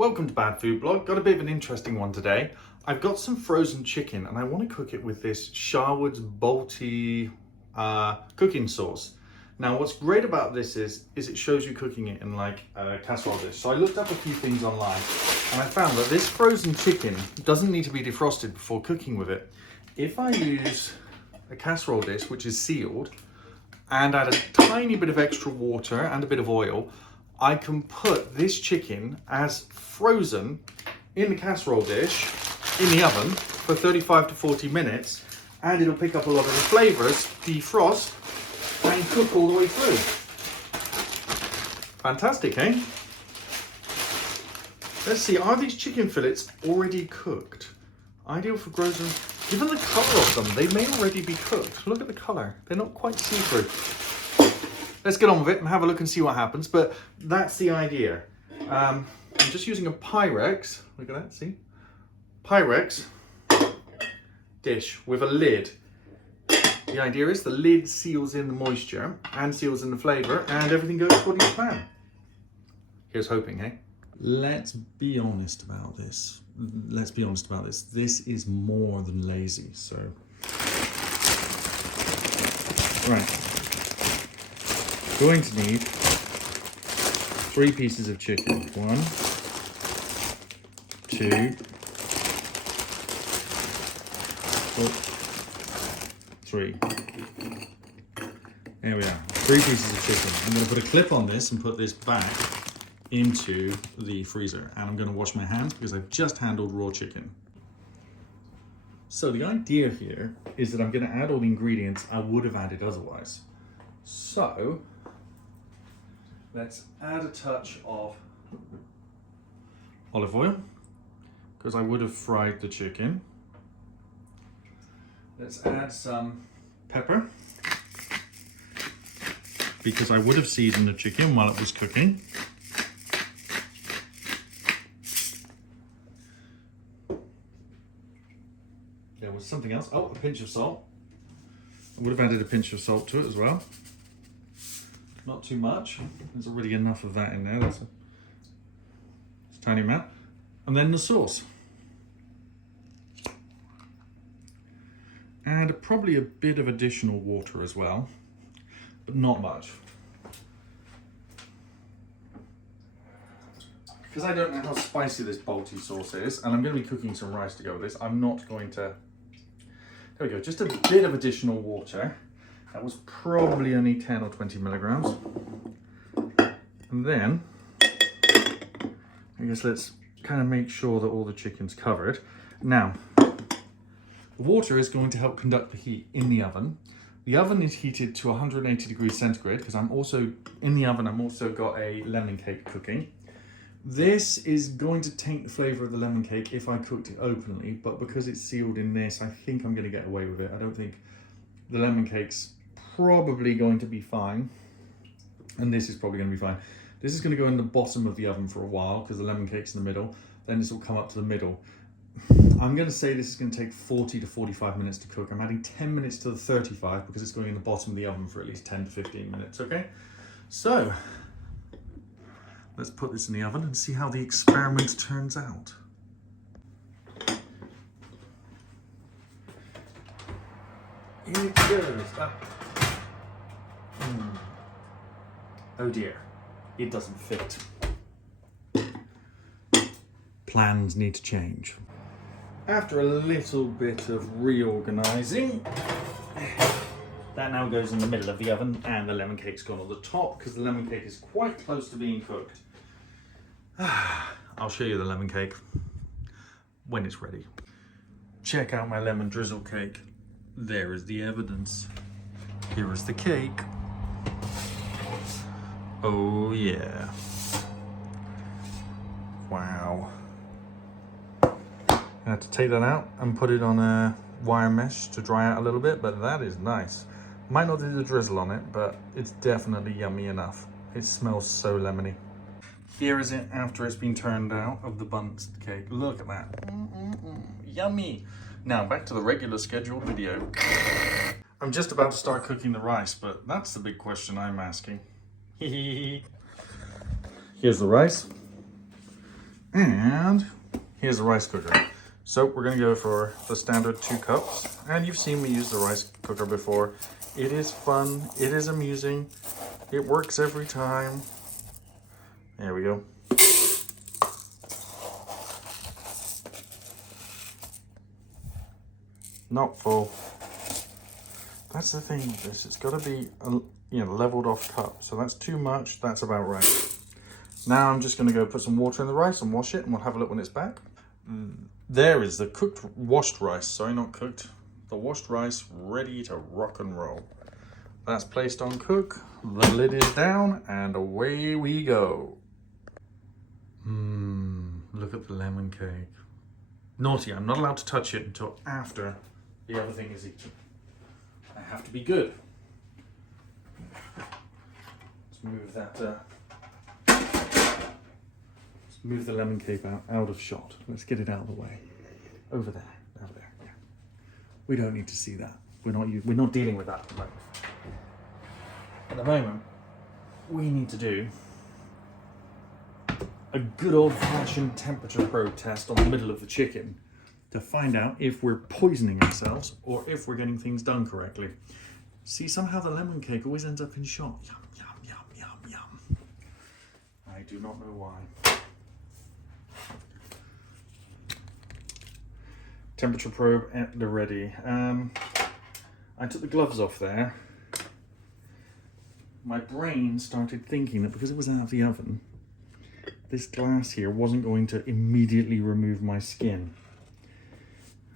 Welcome to Bad Food Blog. Got a bit of an interesting one today. I've got some frozen chicken and I want to cook it with this Sharwood's Balti cooking sauce. Now what's great about this is it shows you cooking it in like a casserole dish. So I looked up a few things online and I found that this frozen chicken doesn't need to be defrosted before cooking with it. If I use a casserole dish which is sealed and add a tiny bit of extra water and a bit of oil, I can put this chicken as frozen in the casserole dish in the oven for 35 to 40 minutes, and it'll pick up a lot of the flavors, defrost, and cook all the way through. Fantastic, eh? Let's see, are these chicken fillets already cooked? Ideal for frozen. Given the colour of them, they may already be cooked. Look at the colour, they're not quite see-through. Let's get on with it and have a look and see what happens, but that's the idea. I'm just using a Pyrex, look at that, see? Pyrex dish with a lid. The idea is the lid seals in the moisture and seals in the flavour and everything goes according to plan. Here's hoping, hey? Let's be honest about this. This is more than lazy, so. Right. Going to need 3 pieces of chicken. 1, 2, 3. There we are, 3 pieces of chicken. I'm going to put a clip on this and put this back into the freezer. And I'm going to wash my hands because I've just handled raw chicken. So the idea here is that I'm going to add all the ingredients I would have added otherwise. So let's add a touch of olive oil because I would have fried the chicken. Let's add some pepper because I would have seasoned the chicken while it was cooking. There was something else. Oh, a pinch of salt. I would have added a pinch of salt to it as well. Not too much. There's already enough of that in there. That's a tiny amount. And then the sauce. Add probably a bit of additional water as well, but not much. Because I don't know how spicy this Balti sauce is, and I'm going to be cooking some rice to go with this, I'm not going to... There we go, just a bit of additional water. That was probably only 10 or 20 milligrams. And then, I guess let's kind of make sure that all the chicken's covered. Now, the water is going to help conduct the heat in the oven. The oven is heated to 180 degrees centigrade because I'm also, in the oven, I'm also got a lemon cake cooking. This is going to taint the flavour of the lemon cake if I cooked it openly, but because it's sealed in this, I think I'm going to get away with it. I don't think the lemon cake's probably going to be fine, and this is probably going to be fine. This is going to go in the bottom of the oven for a while because the lemon cake's in the middle. Then this will come up to the middle. I'm going to say this is going to take 40 to 45 minutes to cook. I'm adding 10 minutes to the 35 because it's going in the bottom of the oven for at least 10 to 15 minutes, okay? So, let's put this in the oven and see how the experiment turns out. Here it goes. Oh dear, it doesn't fit. Plans need to change. After a little bit of reorganizing, that now goes in the middle of the oven and the lemon cake's gone on the top because the lemon cake is quite close to being cooked. I'll show you the lemon cake when it's ready. Check out my lemon drizzle cake. There is the evidence. Here is the cake. Oh yeah. Wow. I had to take that out and put it on a wire mesh to dry out a little bit, but that is nice. Might not do the drizzle on it, but it's definitely yummy enough. It smells so lemony. Here is it after it's been turned out of the bundt cake. Look at that. Yummy. Now back to the regular scheduled video. I'm just about to start cooking the rice, but that's the big question I'm asking. Here's the rice. And here's a rice cooker. So we're gonna go for the standard 2 cups. And you've seen me use the rice cooker before. It is fun, it is amusing, it works every time. There we go. Not full. That's the thing with this, it's gotta be a leveled off cup. So that's too much, that's about right. Now I'm just gonna go put some water in the rice and wash it, and we'll have a look when it's back. There is the washed rice, sorry, not cooked. The washed rice ready to rock and roll. That's placed on cook, the lid is down, and away we go. Look at the lemon cake. Naughty, I'm not allowed to touch it until after the other thing is eaten. I have to be good. Let's move that, let's move the lemon cake out of shot. Let's get it out of the way. Over there, yeah. We don't need to see that. We're not dealing with that at the moment. At the moment, we need to do a good old-fashioned temperature probe test on the middle of the chicken to find out if we're poisoning ourselves or if we're getting things done correctly. See, somehow the lemon cake always ends up in shot. Yum, yum, yum, yum, yum. I do not know why. Temperature probe at the ready. I took the gloves off there. My brain started thinking that because it was out of the oven, this glass here wasn't going to immediately remove my skin.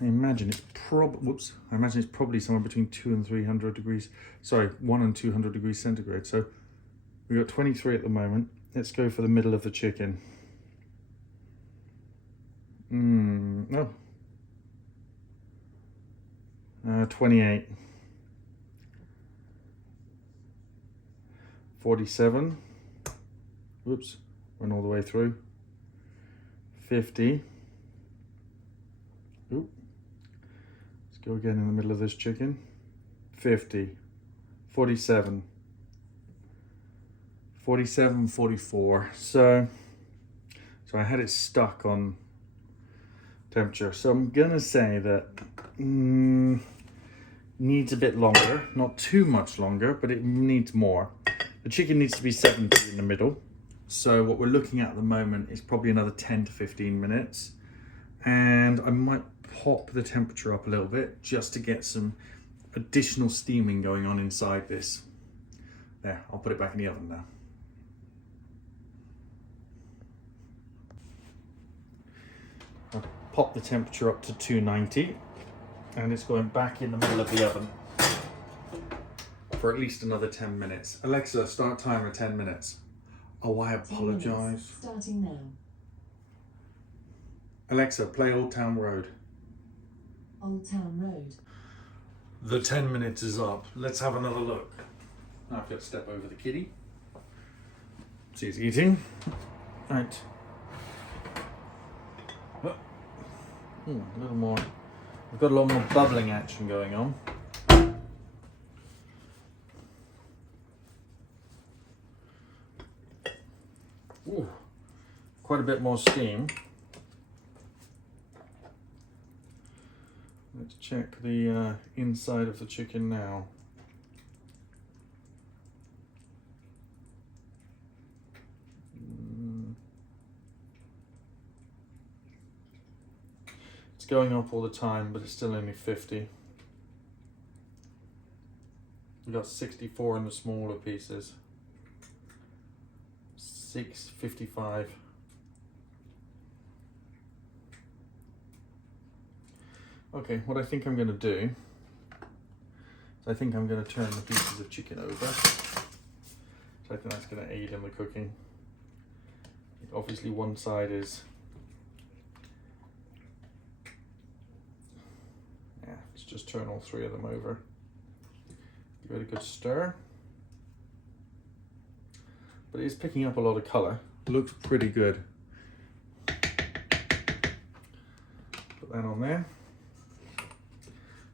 I imagine it's probably somewhere between 200 and 300 degrees. Sorry, 1 and 200 degrees centigrade. So we've got 23 at the moment. Let's go for the middle of the chicken. No. 28. 47. Whoops, went all the way through. 50. Oop. Let's go again in the middle of this chicken. 50. 47. 47, 44. So I had it stuck on temperature. So I'm gonna say that needs a bit longer, not too much longer, but it needs more. The chicken needs to be 70 in the middle. So what we're looking at the moment is probably another 10 to 15 minutes. And I might pop the temperature up a little bit just to get some additional steaming going on inside this. There, I'll put it back in the oven now. I'll pop the temperature up to 290 and it's going back in the middle of the oven for at least another 10 minutes. Alexa, start timer 10 minutes. Oh, I apologize. Starting now. Alexa, play Old Town Road. Old Town Road. The 10 minutes is up. Let's have another look. Now I've got to step over the kitty. She's eating. Right. A little more. We've got a lot more bubbling action going on. Ooh, quite a bit more steam. Let's check the inside of the chicken now. It's going up all the time, but it's still only 50. We've got 64 in the smaller pieces. 655. Okay, what I think I'm going to do is I think I'm going to turn the pieces of chicken over. So I think that's going to aid in the cooking. Obviously one side is, yeah, let's just turn all three of them over. Give it a good stir. But it is picking up a lot of colour. Looks pretty good. Put that on there.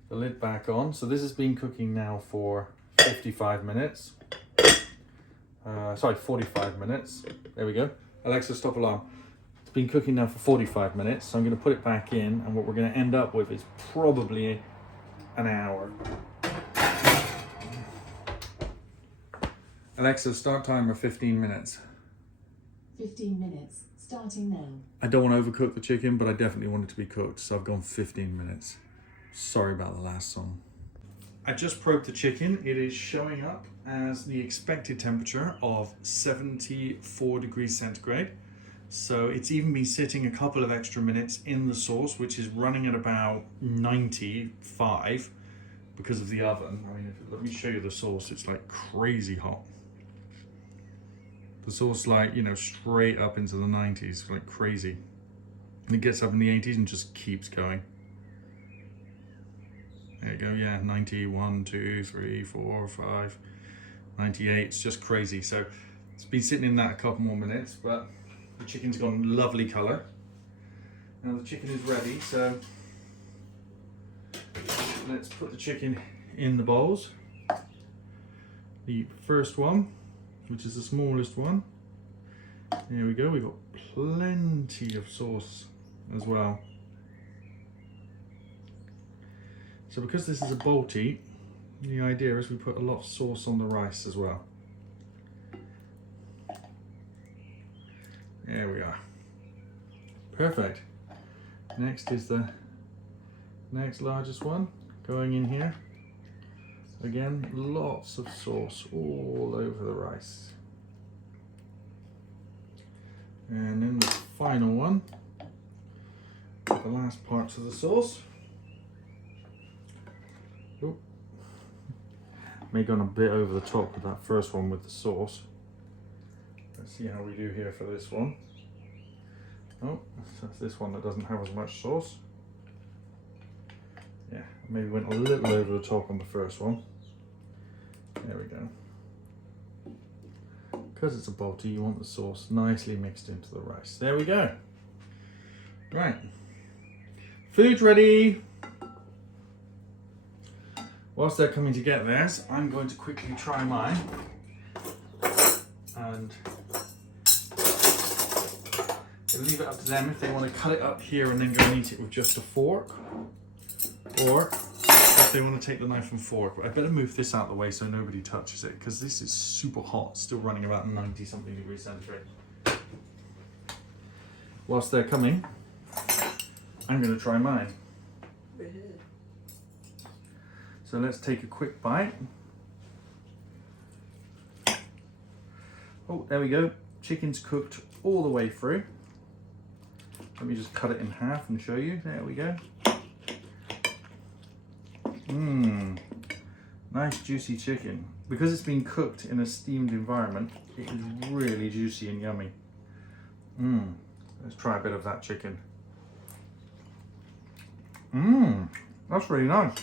The lid back on. So this has been cooking now for 55 minutes. Sorry, 45 minutes. There we go. Alexa, stop alarm. been cooking now for 45 minutes, so I'm going to put it back in, and what we're going to end up with is probably an hour. Alexa, start timer 15 minutes. 15 minutes, starting now. I don't want to overcook the chicken, but I definitely want it to be cooked, so I've gone 15 minutes. Sorry about the last song. I just probed the chicken. It is showing up as the expected temperature of 74 degrees centigrade. So it's even been sitting a couple of extra minutes in the sauce, which is running at about 95 because of the oven. I mean, let me show you the sauce. It's like crazy hot. The sauce, like, you know, straight up into the 90s, like crazy. And it gets up in the 80s and just keeps going. There you go, yeah, 91, 2, 3, 4, 5, 98. It's just crazy. So it's been sitting in that a couple more minutes, but the chicken's gone lovely colour. Now the chicken is ready, so let's put the chicken in the bowls. The first one, which is the smallest one. There we go, we've got plenty of sauce as well. So because this is a Balti, the idea is we put a lot of sauce on the rice as well. There we are. Perfect. Next is the next largest one going in here. Again, lots of sauce all over the rice. And then the final one, the last parts of the sauce. Oh, may have gone a bit over the top of that first one with the sauce. Let's see how we do here for this one. Oh, that's this one that doesn't have as much sauce. Yeah, maybe went a little over the top on the first one. There we go. Because it's a Balti, you want the sauce nicely mixed into the rice. There we go. Right. Food's ready. Whilst they're coming to get theirs, I'm going to quickly try mine. And I'll leave it up to them if they want to cut it up here and then go and eat it with just a fork. Or if they want to take the knife and fork. I better move this out of the way so nobody touches it, because this is super hot, still running about 90 something degrees centigrade. Whilst they're coming, I'm going to try mine. So let's take a quick bite. Oh, there we go. Chicken's cooked all the way through. Let me just cut it in half and show you. There we go. Mmm, nice juicy chicken. Because it's been cooked in a steamed environment, it is really juicy and yummy. Mmm, let's try a bit of that chicken. Mmm, that's really nice.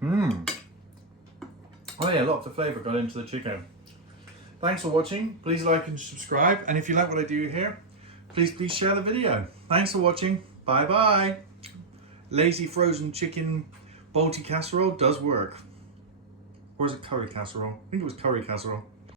Mmm. Oh yeah, a lot of the flavour got into the chicken. Thanks for watching. Please like and subscribe. And if you like what I do here, please share the video. Thanks for watching. Bye bye. Lazy frozen chicken Balti casserole does work. Or is it curry casserole? I think it was curry casserole.